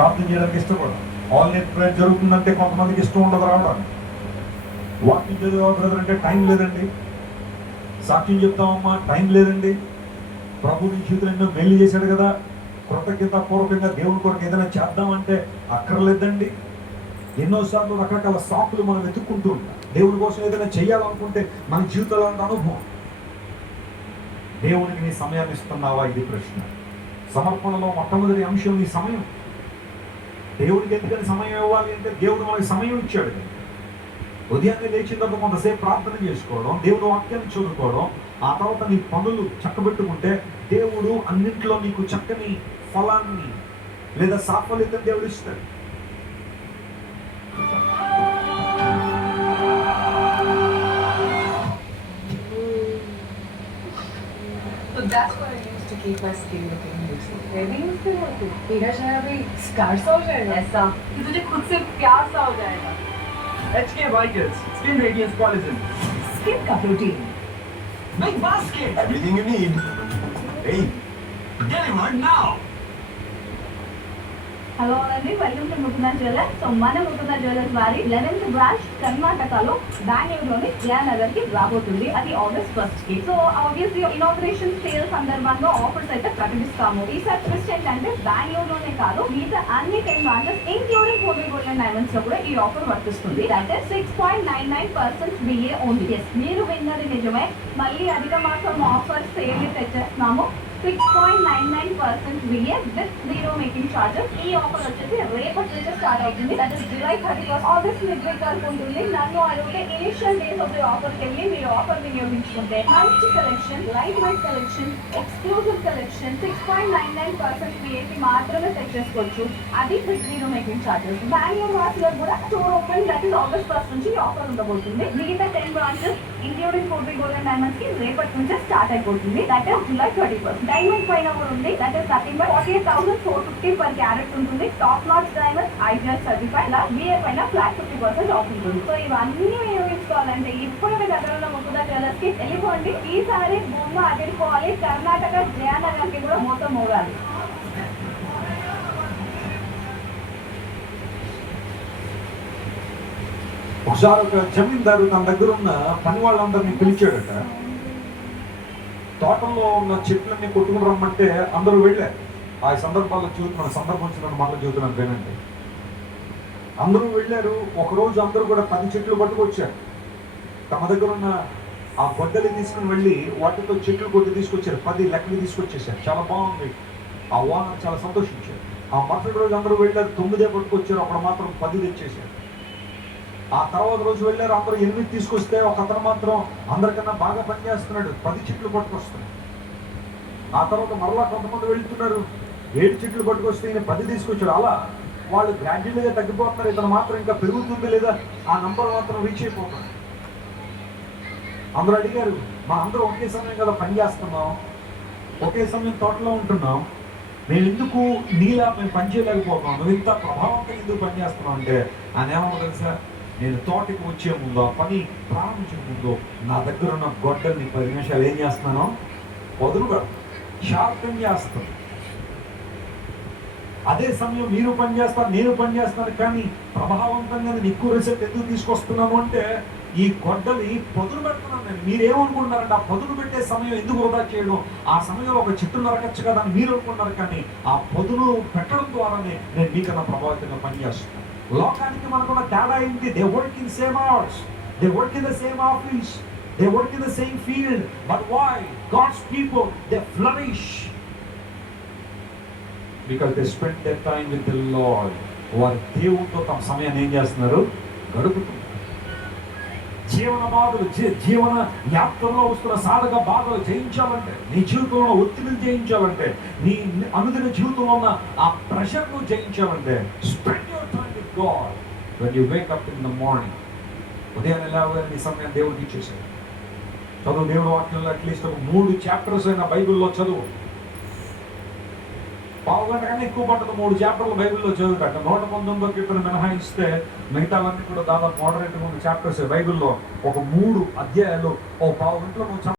ప్రార్థన చేయడానికి ఇష్టపడడం. ఆల్ నైట్ ప్రేయర్ జరుగుతుందంటే కొంతమందికి ఇష్టం ఉండదు రావడానికి. వాక్యం చదివా బ్రదర్ అంటే టైం లేదండి. సాక్ష్యం చెప్తామమ్మా టైం లేదండి. ప్రభు నీ జీవితం ఎన్నో మేలు చేశాడు కదా, కృతజ్ఞతాపూర్వకంగా దేవుని కొరకు ఏదైనా చేద్దామంటే అక్కర్లేదండి. ఎన్నోసార్లు రకరకాల సాకులు మనం వెతుక్కుంటూ ఉంటాం. దేవుని కోసం ఏదైనా చేయాలనుకుంటే మన జీవితంలో అనుభవం. దేవునికి నీ సమయాన్ని ఇస్తున్నావా? ఇది ప్రశ్న. సమర్పణలో మొట్టమొదటి అంశం నీ సమయం. దేవుడికి ఎందుకని సమయం ఇవ్వాలి అంటే దేవుడు మనకి సమయం ఇచ్చాడు. ఉదయాన్నే లేచిన తర్వాత కొంతసేపు ప్రార్థన చేసుకోవడం, దేవుడు వాక్యాన్ని చదువుకోవడం, ఆ తర్వాత నీ పనులు చక్కబెట్టుకుంటే దేవుడు అన్నింటిలో నీకు చక్కని ఫలాన్ని లేదా సాఫల్యతను దేవుడు ఇస్తాడు. So that's what I used to keep my skin looking beautiful. Maybe you feel like it. तेरा चेहरा भी स्कार्स हो जाएगा ऐसा कि तुझे खुद से प्यार सा हो जाएगा. HK Vitals, Skin Radiance Collagen. Skin का protein. Big basket. Everything you need. Hey, delivered now. Hello అండి, welcome to Mukunda jewellers. So మన ముకుందా జ్యువెలర్స్ వారి 11th బ్రాంచ్ కర్ణాటకలో బెంగళూరులోని జయనగర్ కి రాబోతుంది. అది August 1st కి. సో ఆబ్వియస్లీ ఇనాగ్రేషన్ సేల్ సందర్భంగా ఆఫర్స్ అయితే ప్రకటిస్తాము. ఈసారి ట్విస్ట్ ఏంటంటే బెంగళూరులోనే కాదు, మిగతా అన్ని 10 బ్రాంచెస్ ఇంక్లూడింగ్ కోబీ గోల్డ్ అండ్ డైమండ్స్ లో కూడా ఈ ఆఫర్ వర్తిస్తుంది. That is 6.99% VA only. మీరు విన్నది నిజమే. మళ్ళీ అధిక మాసం ఆఫర్ సేల్ తెచ్చేస్తున్నాము. 6.99% VA with zero making charges. ఈ ఆఫర్ వచ్చేసి రేపటి నుంచి స్టార్ట్ అవుతుంది. That is July 31st. August mid week వరకు ఉంటుంది. నన్ను అడిగితే ఇనిషియల్ డేస్ ఆఫ్ ది ఆఫర్కి వెళ్ళి మీరు ఆఫర్ వినియోగించుకుంటే మంచి collection, light weight collection, exclusive collection 6.99% VAకి మాత్రమే తెచ్చేసుకోవచ్చు. అది with zero making charges. Bengaluru వాసులకు కూడా store open, that is August 1st నుంచి ఈ ఆఫర్ ఉండబోతుంది. మిగతా 10 బ్రాంచెస్ ఇంక్లూడింగ్ కోబీ గోల్డ్ అండ్ డైమండ్స్ కి రేపటి నుంచే స్టార్ట్ అయిపోతుంది. That is July 31st. Diamond పైన కూడా ఉంది. That is nothing but 48,450 per carat ఉంటుంది. Top notch diamond IGR certified. ఇలా VA పైన ఫ్లాట్ 50% ఆఫ్ ఉంటుంది. సో ఇవన్నీ వినియోగించుకోవాలంటే ఇప్పుడు మీ దగ్గర ఉన్న ముకుందా జ్యువెలర్స్ కి వెళ్ళిపోండి. ఈసారి బొమ్మ అదిరిపోవాలి. కర్ణాటక జయనగర్ కి కూడా మొత్తం మోగాలి. ఒకసారి ఒక జమీందారు తన దగ్గర ఉన్న పని వాళ్ళందరినీ పిలిచాడట. తోటలో ఉన్న చెట్లన్నీ కొట్టుకుని రమ్మంటే అందరూ వెళ్ళారు. ఆ సందర్భాల్లో చూస్తున్నాను, సందర్భం వచ్చిన మాటలు చూస్తున్నాను వినండి. అందరూ వెళ్ళారు. ఒకరోజు అందరూ కూడా 10 చెట్లు పట్టుకొచ్చారు. తమ దగ్గర ఉన్న ఆ గొడ్డలి తీసుకుని వెళ్ళి వాటితో చెట్లు కొట్టి తీసుకొచ్చారు. 10 లెక్కలు తీసుకొచ్చేసారు. చాలా బాగుంది. ఆ ఓనర్ చాలా సంతోషించారు. ఆ మరుసటి రోజు అందరూ వెళ్ళారు. 9 పట్టుకొచ్చారు. అప్పుడు మాత్రం 10 తెచ్చేసారు. ఆ తర్వాత రోజు వెళ్ళారు. అందరూ 8 తీసుకొస్తే ఒక అతను మాత్రం అందరికన్నా బాగా పనిచేస్తున్నాడు. 10 చెట్లు పట్టుకొస్తున్నాడు. ఆ తర్వాత మరలా కొంతమంది వెళ్తున్నారు. 7 చెట్లు పట్టుకొస్తే ఈయన 10 తీసుకొచ్చాడు. అలా వాళ్ళు గ్రాడ్యువల్గా తగ్గిపోతున్నారు. ఇతను మాత్రం ఇంకా పెరుగుతుంది లేదా ఆ నంబర్ మాత్రం రీచ్ అయిపోతున్నారు. అందరూ అడిగారు, మా అందరూ ఒకే సమయం కదా పని చేస్తున్నాం, ఒకే సమయం తోటలో ఉంటున్నాం, మేము ఎందుకు నీలా మేము పని చేయలేకపోతున్నాం, నువ్వు ఇంత ప్రభావంతో ఎందుకు పని చేస్తున్నావు అంటే ఆయన ఏమో తెలుసా, నేను తోటకి వచ్చే ముందు ఆ పని ప్రారంభించే ముందు నా దగ్గర ఉన్న గొడ్డల్ని 10 నిమిషాలు ఏం చేస్తున్నాను, వదులుగా షార్పెన్ చేస్తాను. అదే సమయం మీరు పని చేస్తారు, నేను పని చేస్తాను, కానీ ప్రభావవంతంగా నేను ఎక్కువ రిజల్ట్ ఎందుకు తీసుకొస్తున్నాను అంటే ఈ గొడ్డలి పదును పెడుతున్నాను నేను. మీరేమనుకుంటున్నారంటే ఆ పదును పెట్టే సమయం ఎందుకు వృధా చేయడం, ఆ సమయంలో ఒక చెట్టు నరకచ్చు కదా అని మీరు అనుకుంటున్నారు, కానీ ఆ పదును పెట్టడం ద్వారానే నేను మీకన్నా ప్రభావితంగా పనిచేస్తున్నాను. లోకానికి మనకున్న తేడా ఏంటి? They work in same hours, they work in the same office, they work in the same field, but why God's people they flourish because they spend their time with the Lord. వారు దేవునితో తమ సమయాన్ని ఏం చేస్తున్నారు, గడుపుతున్నారు. జీవన బాధలు, జీవన యాత్రలో వస్తున్న సాధక బాధలు జయించాలంటే, నీ జీవితంలో ఒత్తిడిని జయించాలంటే, నీ అనుదిన జీవితంలో ఉన్న ఆ ప్రెషర్ను జయించాలంటే, spend your time with God when you wake up in the morning. ఉదయం ఎలాగో నీ సమయం దేవుడికి ఇచ్చేసాడు. చదువు దేవుడి వాక్యంలో అట్లీస్ట్ ఒక 3 చాప్టర్స్ అయినా బైబిల్లో చదువు. పావుగంట కన్నా ఎక్కువ పట్టదు 3 చాప్టర్లు బైబిల్లో చదువుతాట. 119వ కీర్తన మినహాయిస్తే మిగతావన్నీ కూడా దాదాపు మోడరేట్గా ఉన్న చాప్టర్స్ బైబిల్లో. ఒక 3 అధ్యాయాలు ఓ పావు గంటలో నువ్వు